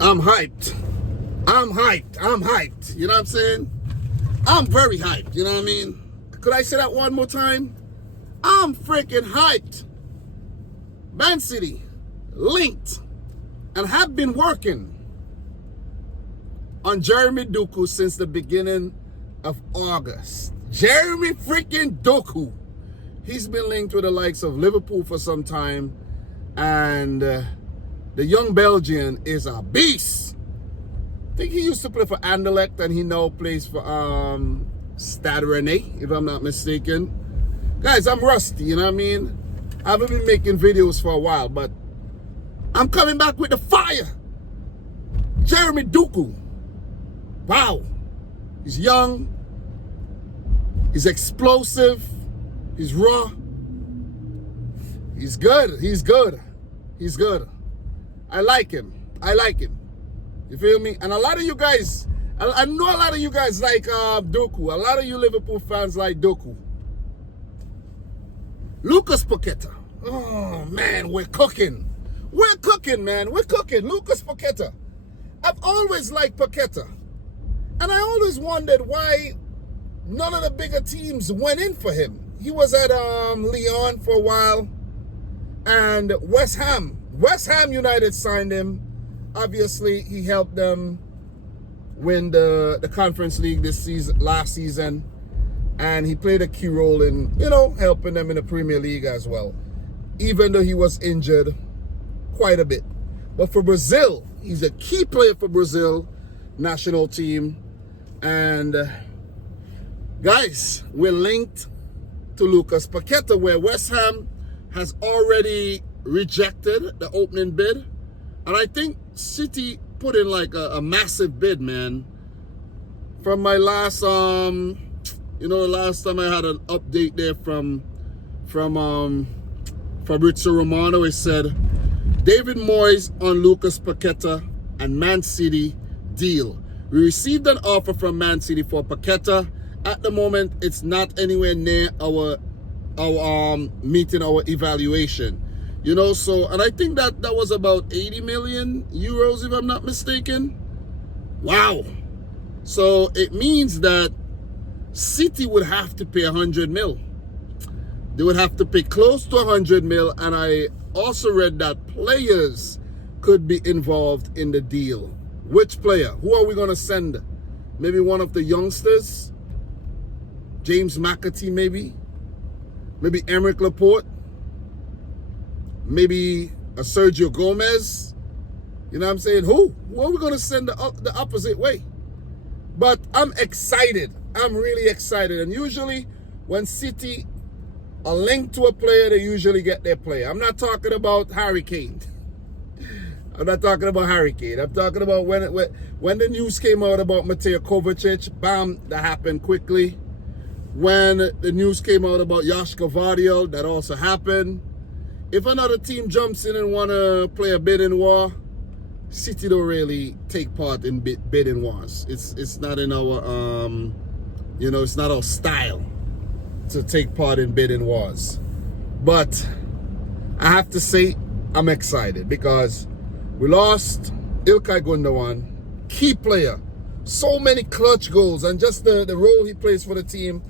I'm hyped. I'm hyped. I'm hyped. You know what I'm saying? I'm very hyped. You know what I mean? Could I say that one more time? I'm freaking hyped. Man City linked and have been working on Jeremy Doku since the beginning of August. Jeremy freaking Doku. He's been linked with the likes of Liverpool for some time, and the young Belgian is a beast. I think he used to play for Anderlecht, and he now plays for Stade Rennais, if I'm not mistaken. Guys, I'm rusty, you know what I mean? I haven't been making videos for a while, but I'm coming back with the fire. Jeremy Doku. Wow. He's young. He's explosive. He's raw. He's good. He's good. He's good. I like him. I like him. You feel me? And a lot of you guys, I know a lot of you guys like Doku. A lot of you Liverpool fans like Doku. Lucas Paqueta. Oh, man, we're cooking. We're cooking, man. We're cooking. Lucas Paqueta. I've always liked Paqueta. And I always wondered why none of the bigger teams went in for him. He was at Lyon for a while. And West Ham United signed him. Obviously, he helped them win the Conference League last season. And he played a key role in, helping them in the Premier League as well. Even though he was injured quite a bit. But for Brazil, he's a key player for Brazil national team. And guys, we're linked to Lucas Paqueta, where West Ham has already rejected the opening bid. And I think City put in like a massive bid, man. From my last, the last time I had an update there from Fabrizio Romano, it said, David Moyes on Lucas Paqueta and Man City deal. We received an offer from Man City for Paqueta. At the moment, it's not anywhere near our meeting our evaluation. So, and I think that was about 80 million euros, if I'm not mistaken. Wow. So it means that City would have to pay 100 mil. They would have to pay close to 100 mil. And I also read that players could be involved in the deal. Which player? Who are we going to send? Maybe one of the youngsters? James McAtee, maybe? Maybe Emerick Laporte? Maybe a Sergio Gomez? You know what I'm saying? Who are we going to send the opposite way? But I'm excited. I'm really excited. And usually when City are linked to a player, they usually get their player. I'm not talking about Harry Kane. I'm not talking about Harry Kane. I'm talking about when the news came out about Mateo Kovacic, bam, that happened quickly. When the news came out about Joško Vardiol, that also happened. If another team jumps in and want to play a bidding war, City don't really take part in bidding wars. It's not in our, it's not our style to take part in bidding wars. But I have to say, I'm excited because we lost İlkay Gündoğan, key player. So many clutch goals, and just the role he plays for the team,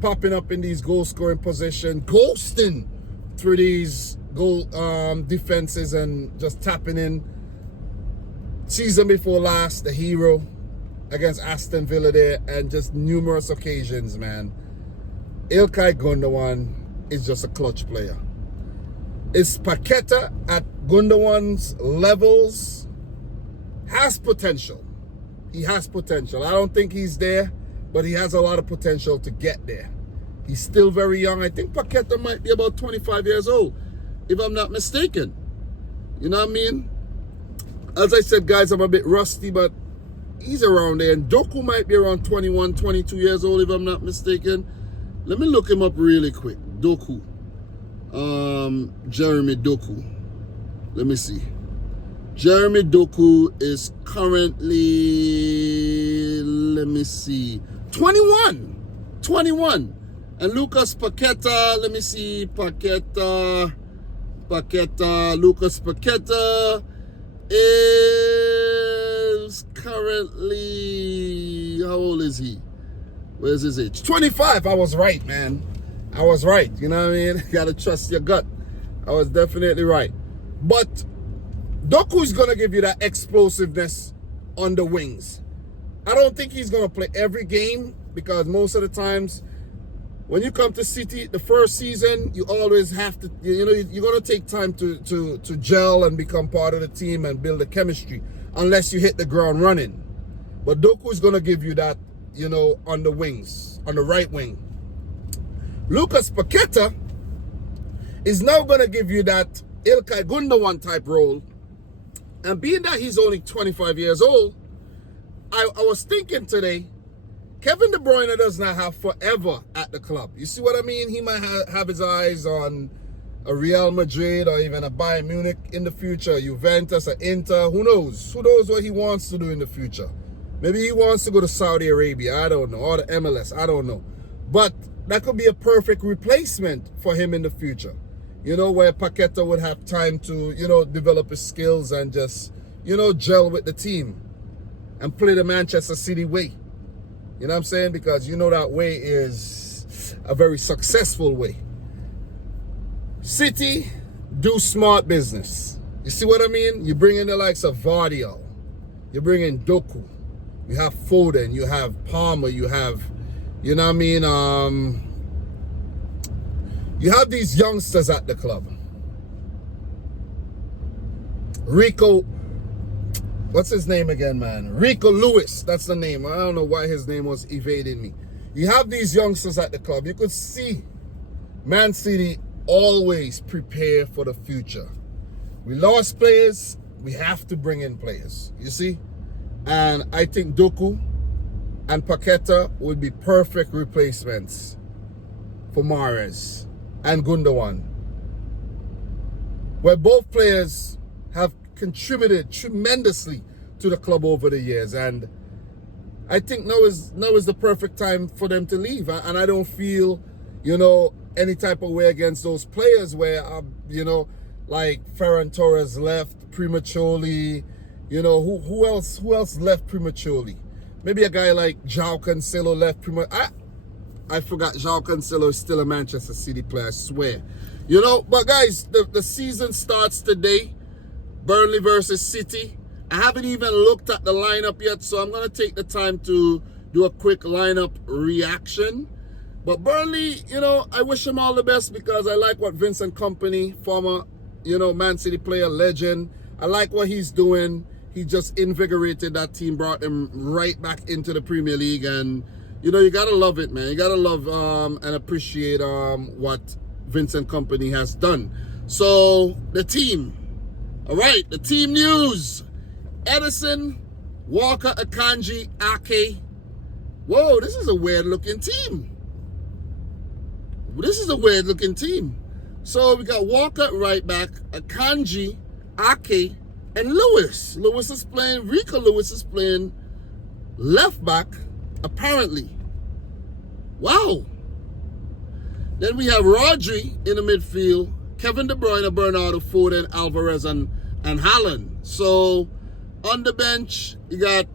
popping up in these goal-scoring positions, ghosting through these goal defenses and just tapping in. Season before last, the hero against Aston Villa there, and just numerous occasions, man. İlkay Gündoğan is just a clutch player. Is Paqueta at Gundogan's levels? Has potential. He has potential. I don't think he's there, but he has a lot of potential to get there. He's still very young. I think Paqueta might be about 25 years old, if I'm not mistaken. You know what I mean? As I said, guys, I'm a bit rusty, but he's around there. And Doku might be around 21, 22 years old, if I'm not mistaken. Let me look him up really quick. Doku. Jeremy Doku. Let me see. Jeremy Doku is currently, let me see, 21. And Lucas Paqueta, let me see, Lucas Paqueta is currently, how old is he? Where's his age? 25. I was right, man. I was right. You know what I mean? Gotta trust your gut. I was definitely right. But Doku is going to give you that explosiveness on the wings. I don't think he's going to play every game because most of the times when you come to City, the first season, you always have to, you're going to take time to gel and become part of the team and build a chemistry unless you hit the ground running. But Doku is going to give you that, on the wings, on the right wing. Lucas Paqueta is now going to give you that Ilkay Gundogan type role. And being that he's only 25 years old, I was thinking today, Kevin De Bruyne does not have forever at the club. You see what I mean? He might have his eyes on a Real Madrid or even a Bayern Munich in the future, Juventus or Inter. Who knows? Who knows what he wants to do in the future? Maybe he wants to go to Saudi Arabia, I don't know, or the MLS, I don't know. But that could be a perfect replacement for him in the future. Where Paqueta would have time to, develop his skills and just, gel with the team and play the Manchester City way. You know what I'm saying? Because that way is a very successful way. City do smart business. You see what I mean? You bring in the likes of Vardiel. You bring in Doku. You have Foden. You have Palmer. You have, you have these youngsters at the club. Rico, what's his name again, man? Rico Lewis, that's the name. I don't know why his name was evading me. You have these youngsters at the club. You could see Man City always prepare for the future. We lost players, we have to bring in players, you see? And I think Doku and Paqueta would be perfect replacements for Mahrez and Gundogan, where both players have contributed tremendously to the club over the years. And I think now is the perfect time for them to leave. And I don't feel, any type of way against those players where, like Ferran Torres left prematurely. Who else left prematurely? Maybe a guy like João Cancelo left prematurely. I forgot João Cancelo is still a Manchester City player, I swear. But guys, the season starts today. Burnley versus City. I haven't even looked at the lineup yet, so I'm going to take the time to do a quick lineup reaction. But Burnley, I wish him all the best because I like what Vincent Kompany, former, Man City player, legend, I like what he's doing. He just invigorated that team, brought them right back into the Premier League. And, you got to love it, man. You got to love and appreciate what Vincent Kompany has done. So, the team. All right, the team news. Edison, Walker, Akanji, Ake. Whoa, this is a weird-looking team. So, we got Walker at right back, Akanji, Ake, and Lewis. Rico Lewis is playing left back, apparently. Wow. Then we have Rodri in the midfield, Kevin De Bruyne, Bernardo, Foden, Alvarez, and Haaland. So, on the bench, you got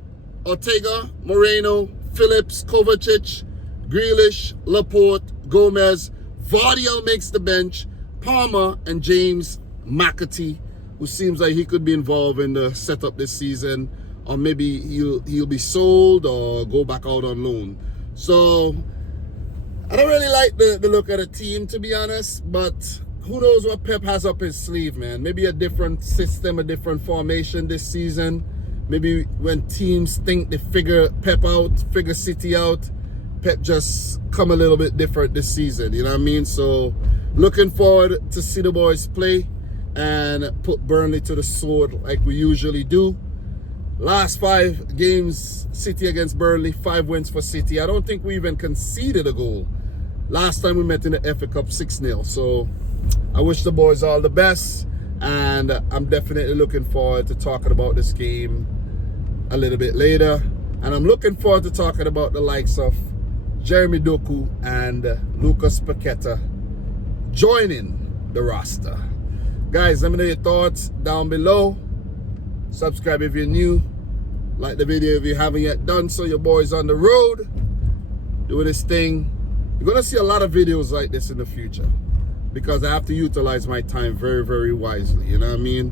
Ortega, Moreno, Phillips, Kovacic, Grealish, Laporte, Gomez. Vardiel makes the bench. Palmer and James McAtee, who seems like he could be involved in the setup this season, or maybe he'll be sold or go back out on loan. So I don't really like the look of the team, to be honest, but who knows what Pep has up his sleeve, man. Maybe a different system, a different formation this season. Maybe when teams think they figure Pep out, figure City out, Pep just come a little bit different this season, you know what I mean? So looking forward to see the boys play and put Burnley to the sword like we usually do. Last 5 games, City against Burnley, 5 wins for City. I don't think we even conceded a goal. Last time we met in the FA Cup, 6-0. So I wish the boys all the best, and I'm definitely looking forward to talking about this game a little bit later. And I'm looking forward to talking about the likes of Jeremy Doku and Lucas Paqueta joining the roster. Guys, let me know your thoughts down below. Subscribe if you're new. Like the video if you haven't yet done so. Your boy's on the road doing his thing. You're gonna see a lot of videos like this in the future because I have to utilize my time very, very wisely. You know what I mean?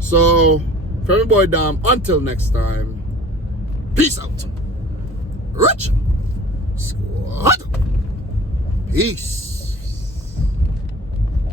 So, from your boy Dom, until next time, peace out. Rich Squad. Peace.